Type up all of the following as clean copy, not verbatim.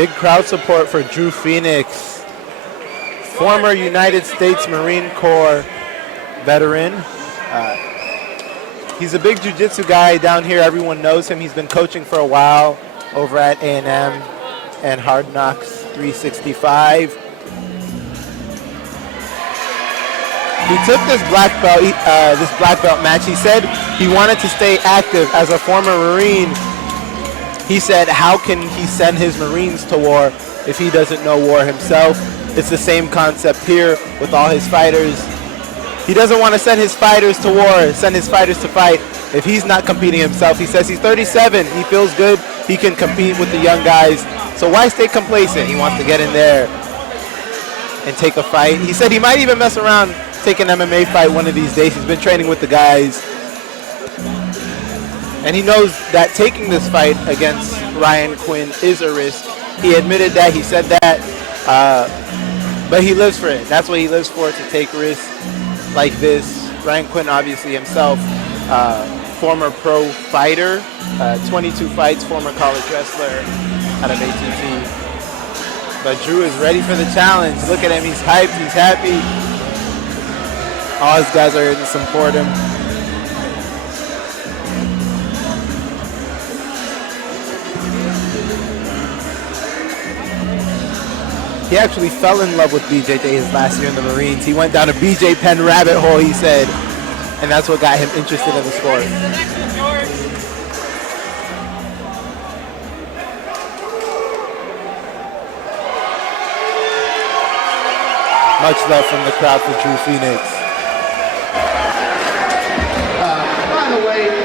Big crowd support for Drew Phoenix, former United States Marine Corps veteran. He's a big jiu-jitsu guy down here. Everyone knows him. He's been coaching for a while over at A&M and Hard Knocks 365. He took this black belt match. He said he wanted to stay active as a former Marine. He said, how can he send his Marines to war if he doesn't know war himself? It's the same concept here with all his fighters. He doesn't want to send his fighters to war, send his fighters to fight if he's not competing himself. He says he's 37. He feels good. He can compete with the young guys. So why stay complacent? He wants to get in there and take a fight. He said he might even mess around, take an MMA fight one of these days. He's been training with the guys. And he knows that taking this fight against Ryan Quinn is a risk. He admitted that, he said that, but he lives for it. That's what he lives for, to take risks like this. Ryan Quinn, obviously himself, former pro fighter, 22 fights, former college wrestler out of ATT. But Drew is ready for the challenge. Look at him, he's hyped, he's happy. All his guys are here to support him. He actually fell in love with BJJ his last year in the Marines. He went down a BJ Penn rabbit hole, he said, and that's what got him interested in the sport. Much love from the crowd for Drew Phoenix. By the way,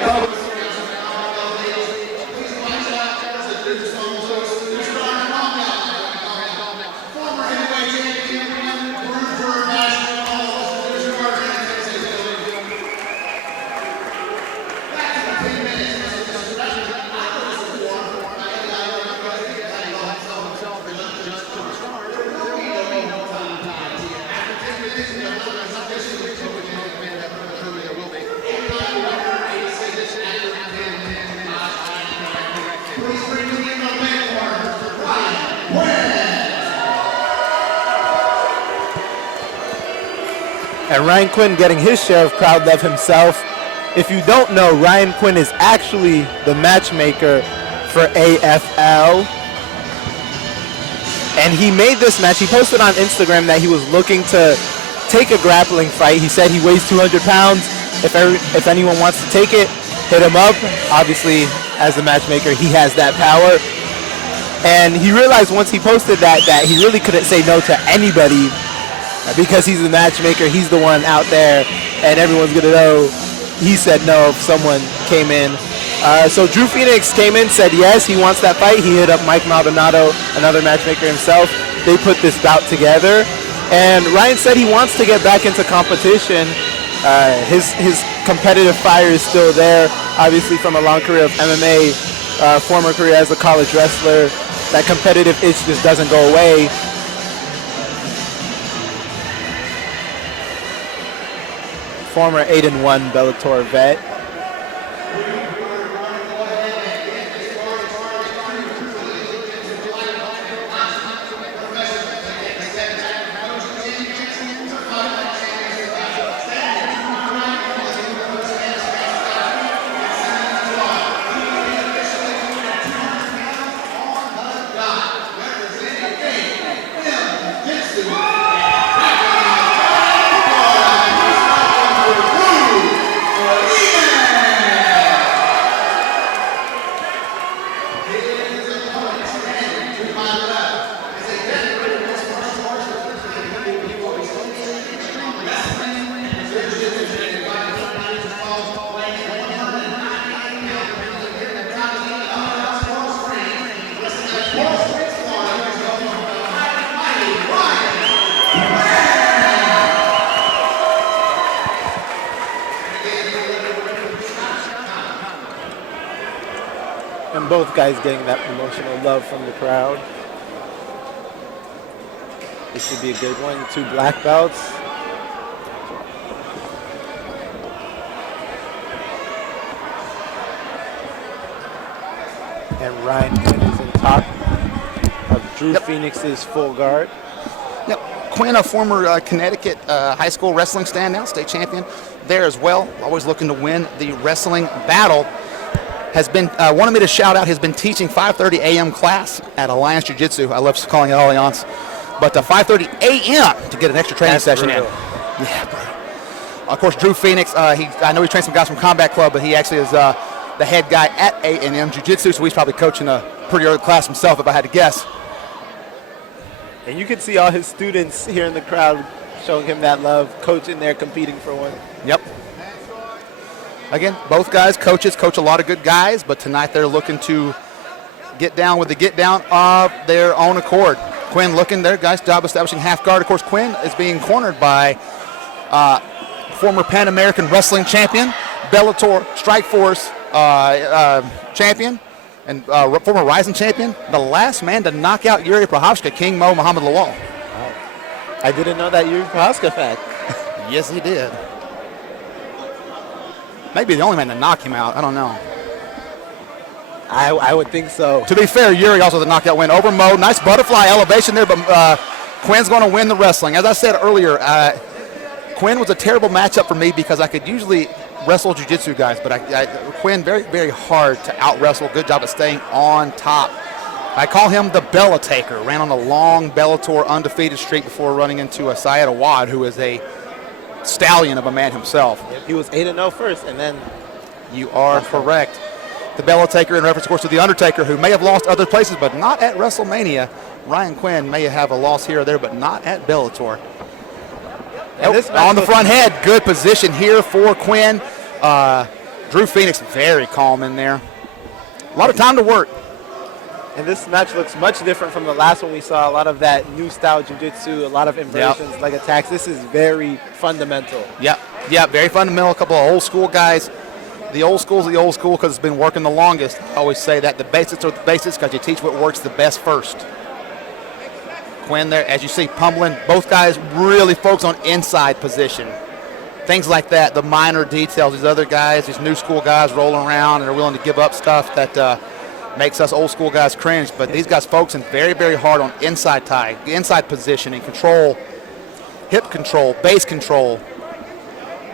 And Ryan Quinn getting his share of crowd love himself. If you don't know, Ryan Quinn is actually the matchmaker for AFL. And he made this match. He posted on Instagram that he was looking to take a grappling fight. He said he weighs 200 pounds. If anyone wants to take it, hit him up. Obviously, as the matchmaker, he has that power. And he realized once he posted that he really couldn't say no to anybody, because he's the matchmaker, he's the one out there, and everyone's gonna know he said no if someone came in. So Drew Phoenix came in, said yes, he wants that fight. He hit up Mike Maldonado, another matchmaker himself. They put this bout together, and Ryan said he wants to get back into competition. His competitive fire is still there, obviously from a long career of MMA, former career as a college wrestler. That competitive itch just doesn't go away. Former 8-1 Bellator vet. And both guys getting that emotional love from the crowd. This should be a good one. 2 black belts. And Ryan Quinn is in top of Drew Phoenix's full guard. Yep. Quinn, a former Connecticut high school wrestling standout, state champion there as well. Always looking to win the wrestling battle. Has been wanted me to shout out. Has been teaching 5:30 a.m. class at Alliance Jiu-Jitsu. I love calling it Alliance, but 5:30 a.m. to get an extra training session in. Yeah, bro. Of course, Drew Phoenix. I know he trained some guys from Combat Club, but he actually is the head guy at A&M Jiu-Jitsu, so he's probably coaching a pretty early class himself, if I had to guess. And you can see all his students here in the crowd showing him that love, coaching there, competing for one. Yep. Again, both guys, coaches, coach a lot of good guys, but tonight they're looking to get down with the get down of their own accord. Quinn looking there, guys, job establishing half guard. Of course, Quinn is being cornered by former Pan American Wrestling champion, Bellator Strikeforce champion, and former Rising champion, the last man to knock out Yuri Prochazka, King Mo Muhammad Lawal. Wow. I didn't know that Yuri Prochazka fact. Yes, he did. Maybe the only man to knock him out. I don't know. I would think so. To be fair, Yuri also the knockout win over Mo. Nice butterfly elevation there, but Quinn's going to win the wrestling. As I said earlier, Quinn was a terrible matchup for me because I could usually wrestle jiu-jitsu guys, but Quinn very, very hard to out-wrestle. Good job of staying on top. I call him the Bella Taker. Ran on a long Bellator undefeated streak before running into Syed Awad, who is a stallion of a man himself. Yep, he was 8-0 first, and then... You are correct. The Bella Taker in reference, of course, to the Undertaker, who may have lost other places, but not at WrestleMania. Ryan Quinn may have a loss here or there, but not at Bellator. On the front head, good position here for Quinn. Drew Phoenix very calm in there. A lot of time to work. And this match looks much different from the last one we saw. A lot of that new style jiu-jitsu, a lot of inversions, leg attacks. This is very fundamental. Yeah, very fundamental. A couple of old school guys. The old school's the old school because it's been working the longest. I always say that. The basics are the basics because you teach what works the best first. Quinn there, as you see, pummeling. Both guys really focus on inside position. Things like that, the minor details. These other guys, these new school guys rolling around and are willing to give up stuff that makes us old school guys cringe. But these guys focusing very, very hard on inside tie, inside positioning, control, hip control, base control.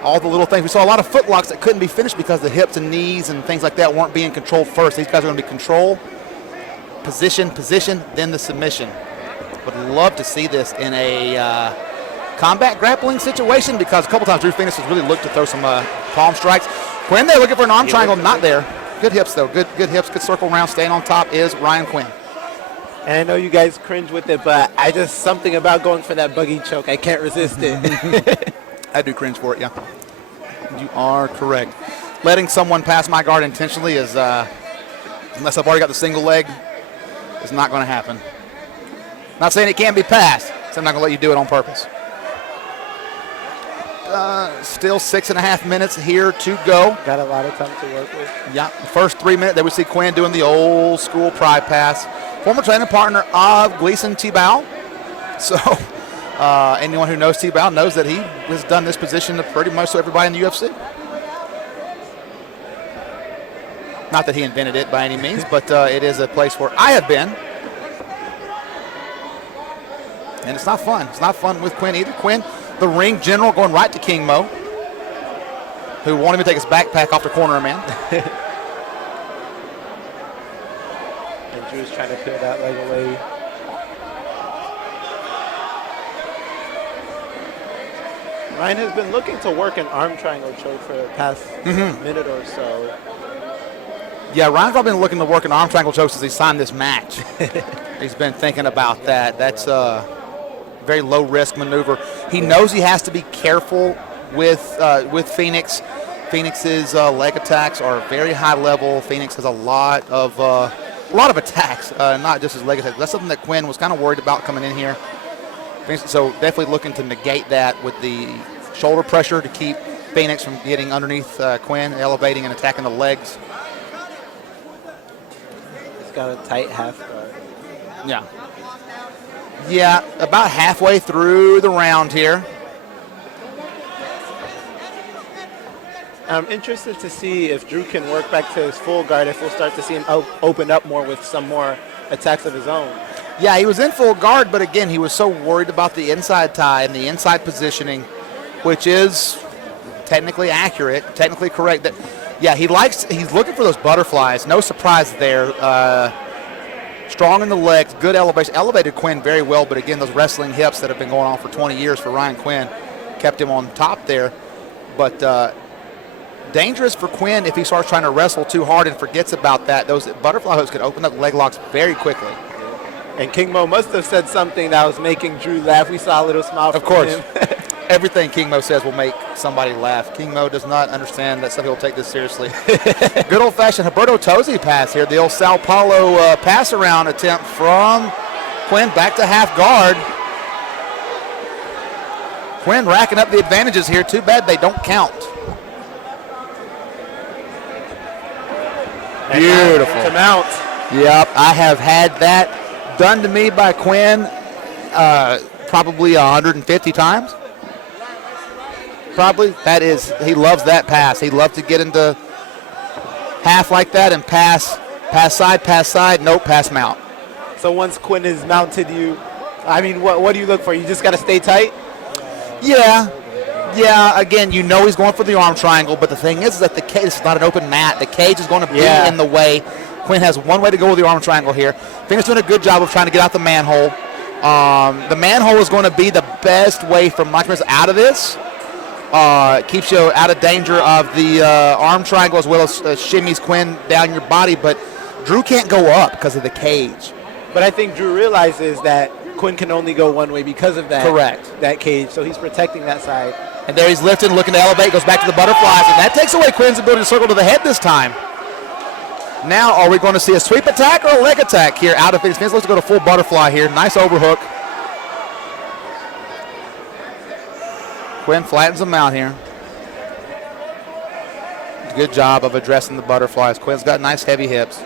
All the little things. We saw a lot of footlocks that couldn't be finished because the hips and knees and things like that weren't being controlled first. These guys are going to be control, position, then the submission. Would love to see this in a combat grappling situation because a couple times Drew Phoenix has really looked to throw some palm strikes. Quinn there looking for an arm triangle, not there. Good hips though, good hips, good circle round. Staying on top is Ryan Quinn. And I know you guys cringe with it, but something about going for that buggy choke. I can't resist it. I do cringe for it, yeah. You are correct. Letting someone pass my guard intentionally is, unless I've already got the single leg, is not going to happen. Not saying it can't be passed, so I'm not going to let you do it on purpose. Still 6.5 minutes here to go. Got a lot of time to work with. Yeah, the first 3 minutes, there we see Quinn doing the old school pride pass. Former training partner of Gleason T-Bow. So anyone who knows T-Bow knows that he has done this position to pretty much everybody in the UFC. Not that he invented it by any means, but it is a place where I have been. And it's not fun. It's not fun with Quinn either. Quinn, the ring general, going right to King Mo, who won't even take his backpack off the corner, man. And Drew's trying to peel that leg away. Ryan has been looking to work an arm triangle choke for the past minute or so. Yeah, Ryan's probably been looking to work an arm triangle choke since he signed this match. He's been thinking about that. That's a very low-risk maneuver. He knows he has to be careful with Phoenix. Phoenix's leg attacks are very high level. Phoenix has a lot of attacks, not just his leg attacks. That's something that Quinn was kind of worried about coming in here. So definitely looking to negate that with the shoulder pressure to keep Phoenix from getting underneath Quinn, elevating and attacking the legs. He's got a tight half guard. Yeah. Yeah, about halfway through the round here. I'm interested to see if Drew can work back to his full guard, if we'll start to see him open up more with some more attacks of his own. Yeah, he was in full guard, but again, he was so worried about the inside tie and the inside positioning, which is technically accurate, technically correct. That, yeah, he's looking for those butterflies. No surprise there. Strong in the legs, good elevation. Elevated Quinn very well, but again, those wrestling hips that have been going on for 20 years for Ryan Quinn kept him on top there. But dangerous for Quinn if he starts trying to wrestle too hard and forgets about that. Those butterfly hooks could open up leg locks very quickly. And King Mo must have said something that was making Drew laugh. We saw a little smile from him. Of course. Everything King Mo says will make somebody laugh. King Mo does not understand that some people take this seriously. Good old-fashioned Humberto Tosi pass here. The old Sao Paulo pass-around attempt from Quinn back to half guard. Quinn racking up the advantages here. Too bad they don't count. Beautiful. To mount. Yep, I have had that done to me by Quinn probably 150 times. Probably. That is, he loves that pass. He loves to get into half like that and pass side, nope, pass mount. So once Quinn has mounted you, I mean, what do you look for? You just got to stay tight? Yeah, again, you know he's going for the arm triangle, but the thing is that the cage is not an open mat. The cage is going to be in the way. Quinn has one way to go with the arm triangle here. Finn's doing a good job of trying to get out the manhole. The manhole is going to be the best way for Mike Mills out of this. Keeps you out of danger of the arm triangle as well as shimmies Quinn down your body, but Drew can't go up because of the cage. But I think Drew realizes that Quinn can only go one way because of that. Correct. That cage, so he's protecting that side. And there he's lifting, looking to elevate, goes back to the butterflies, and that takes away Quinn's ability to circle to the head this time. Now, are we going to see a sweep attack or a leg attack here out of Phoenix? Phoenix looks to go to full butterfly here. Nice overhook. Quinn flattens him out here. Good job of addressing the butterflies. Quinn's got nice heavy hips.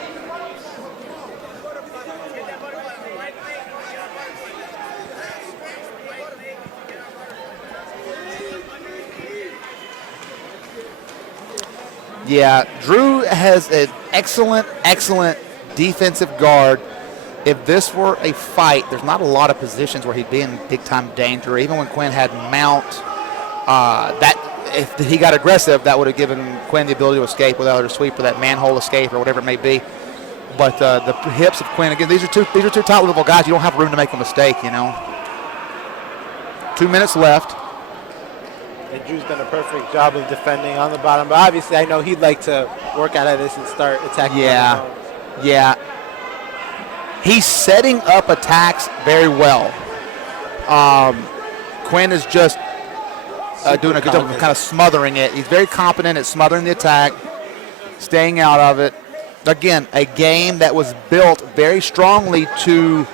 Yeah, Drew has an excellent defensive guard. If this were a fight, there's not a lot of positions where he'd be in big-time danger. Even when Quinn had mount, if he got aggressive, that would have given Quinn the ability to escape without a sweep or that manhole escape or whatever it may be. But the hips of Quinn, again, these are two top-level guys. You don't have room to make a mistake, you know. 2 minutes left. And Drew's done a perfect job of defending on the bottom, but obviously I know he'd like to work out of this and start attacking. Yeah. He's setting up attacks very well. Quinn is just doing a good job of kind of smothering it. He's very competent at smothering the attack, staying out of it. Again, a game that was built very strongly to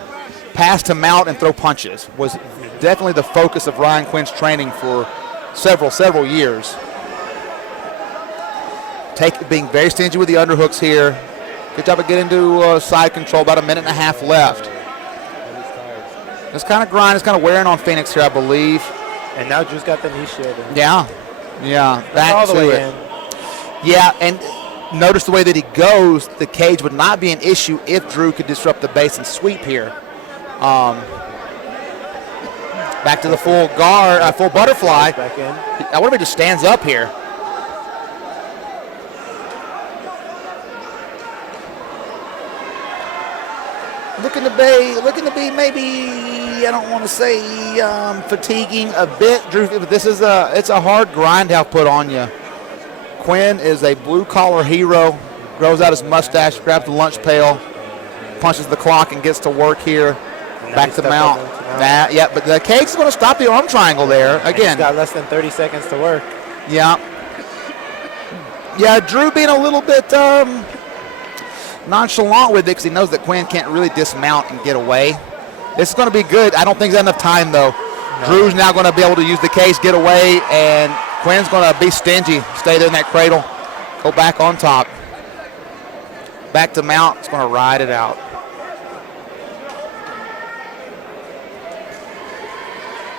pass to mount and throw punches was definitely the focus of Ryan Quinn's training for several years. Being very stingy with the underhooks here. Good job of getting to side control. About a minute and a half left. This kind of grind is kind of wearing on Phoenix here, I believe. And now Drew's got the knee shield in. Yeah. Back all the to way it. in. Yeah, and notice the way that he goes. The cage would not be an issue if Drew could disrupt the base and sweep here. Back to the full guard, full butterfly. Back in. I wonder if he just stands up here. Looking to be maybe, I don't want to say fatiguing a bit, Drew. But it's a hard grind to have put on you. Quinn is a blue collar hero. Grows out his mustache, grabs the lunch pail, punches the clock, and gets to work here. Back to mount. But the cage is going to stop the arm triangle there. Again, he's got less than 30 seconds to work. Yeah, Drew being a little bit nonchalant with it because he knows that Quinn can't really dismount and get away. This is going to be good. I don't think there's enough time, though. No. Drew's now going to be able to use the cage, get away, and Quinn's going to be stingy, stay there in that cradle, go back on top. Back to mount. It's going to ride it out.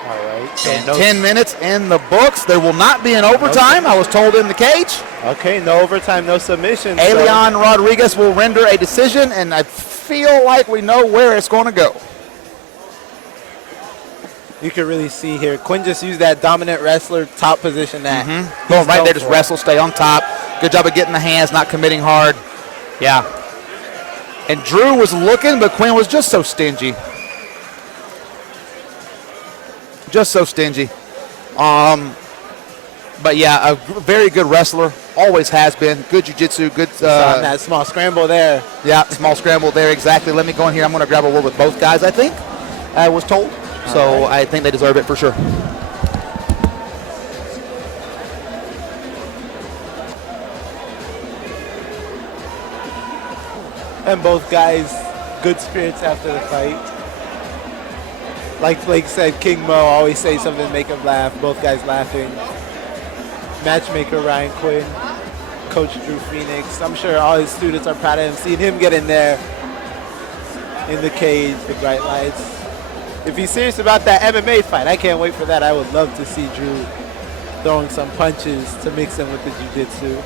All right. And 10 minutes in the books. There will not be an overtime, I was told in the cage. Okay, no overtime, no submission. Elian Rodriguez will render a decision, and I feel like we know where it's going to go. You can really see here. Quinn just used that dominant wrestler top position that Going right known there, just for. wrestle, stay on top. Good job of getting the hands, not committing hard. Yeah. And Drew was looking, but Quinn was just so stingy. Just so stingy. But yeah, a very good wrestler. Always has been. Good jiu-jitsu, good. On that small scramble there. Yeah, small scramble there, exactly. Let me go in here. I'm going to grab a word with both guys, I think, I was told. So I think they deserve it for sure. And both guys, good spirits after the fight. Like Blake said, King Mo always say something to make him laugh. Both guys laughing. Matchmaker Ryan Quinn, Coach Drew Phoenix. I'm sure all his students are proud of him. Seeing him get in there in the cage, the bright lights. If he's serious about that MMA fight, I can't wait for that. I would love to see Drew throwing some punches to mix in with the jiu-jitsu.